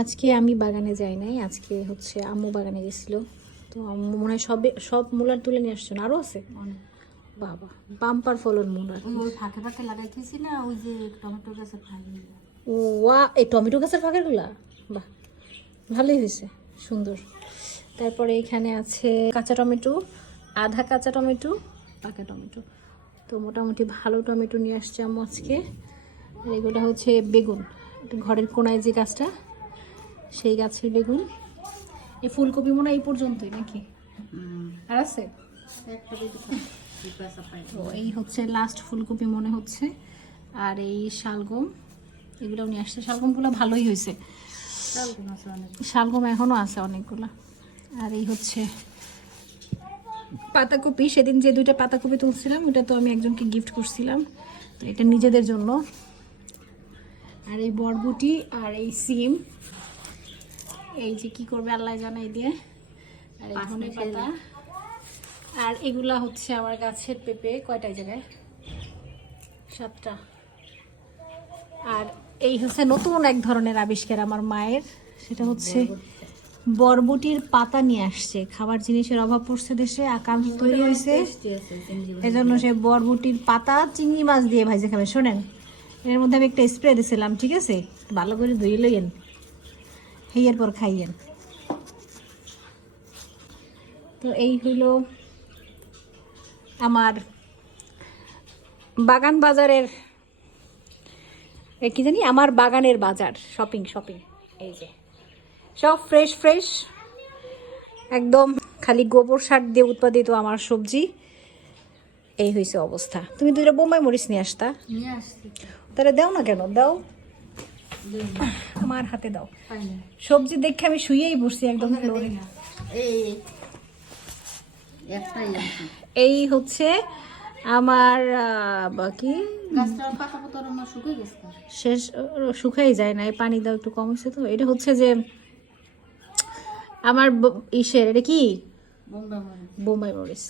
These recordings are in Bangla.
আজকে আমি বাগানে যাই নাই আজকে হচ্ছে আম্মু বাগানে গেছিল। তো আম্মু মনে হয় সবে সব মূলার তুলে নিয়ে আসছেন আরও আছে? বাবা বাম্পার ফলন মূলার ফাঁকে ফাঁকে লাগাইতেছি না ওই যে টমেটো গাছের ফাঁকে। ও ওয়া এই টমেটো গাছের ফাঁকেরগুলা? বাহ ভালোই হয়েছে সুন্দর। তারপরে এখানে আছে কাঁচা টমেটো আধা কাঁচা টমেটো পাকা টমেটো। তো মোটামুটি ভালো টমেটো নিয়ে আসছে আম্মু আজকে। আর এগুলো হচ্ছে বেগুন ঘরের কোনায় যে গাছটা সেই গাছের বেগুন। এই ফুলকপি মনে হয় এই পর্যন্তই নাকি? আর আছে? এই হচ্ছে লাস্ট ফুলকপি মনে হচ্ছে। আর এই শালগম এগুলো নিয়ে আসছে। শালগমগুলো ভালোই হয়েছে। শালগম এখনও আছে অনেকগুলো। আর এই হচ্ছে পাতাকপি। সেদিন যে দুইটা পাতাকপি তুলছিলাম ওটা তো আমি একজনকে গিফট করছিলাম। তো এটা নিজেদের জন্য। আর এই বরবটি আর এই সিম। এই যে কি করবে আল্লাহ জানাই দিয়ে। আর এই ধনে পাতা। আর এগুলা হচ্ছে আমার গাছের পেঁপে কয়টাই জায়গায়? সাতটা। আর এই হচ্ছে নতুন এক ধরনের আবিষ্কার আমার মায়ের। সেটা হচ্ছে বরবটির পাতা নিয়ে আসছে। খাবার জিনিসের অভাব পড়ছে দেশে আকাম তৈরি হয়েছে। এজন্য সে বরবটির পাতা চিংড়ি মাছ দিয়ে ভাইজে খাবে। শোনেন এর মধ্যে আমি একটা স্প্রে দিয়েছিলাম ঠিক আছে? ভালো করে ধুয়ে লইয়েন। হেয়ার পর খাইয়েন। তো এই হলো আমার বাগান বাজারের কি জানি? আমার বাগানের বাজার শপিং শপিং এই যে সব ফ্রেশ ফ্রেশ একদম খালি গোবর সার দিয়ে উৎপাদিত আমার সবজি। এই হয়েছে অবস্থা। তুমি দুইটা বোম্বাই মরিচ নিয়ে আসতা। তাহলে দাও না কেন? দাও। আমার হাতে দাও। সবজি দেখে আমি শুয়েই বসছি একদম ফ্লোরে এই হচ্ছে আমার বাকি শেষ শুকাই যায় না এই পানি দাও একটু কম হয়েছে তো। এটা হচ্ছে যে আমার ইসের এটা কি? বোম্বাই মরিচ।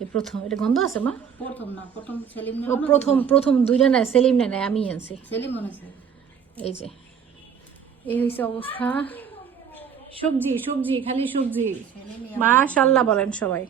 এই প্রথম এটা গন্ধ আছে মা? প্রথম না প্রথম সেলিম প্রথম প্রথম দুইটা নেয় সেলিম নেয় নাই আমি আনছি। সেলিম এই যে। এই হয়েছে অবস্থা। সবজি সবজি খালি সবজি। মাশাল্লাহ বলেন সবাই।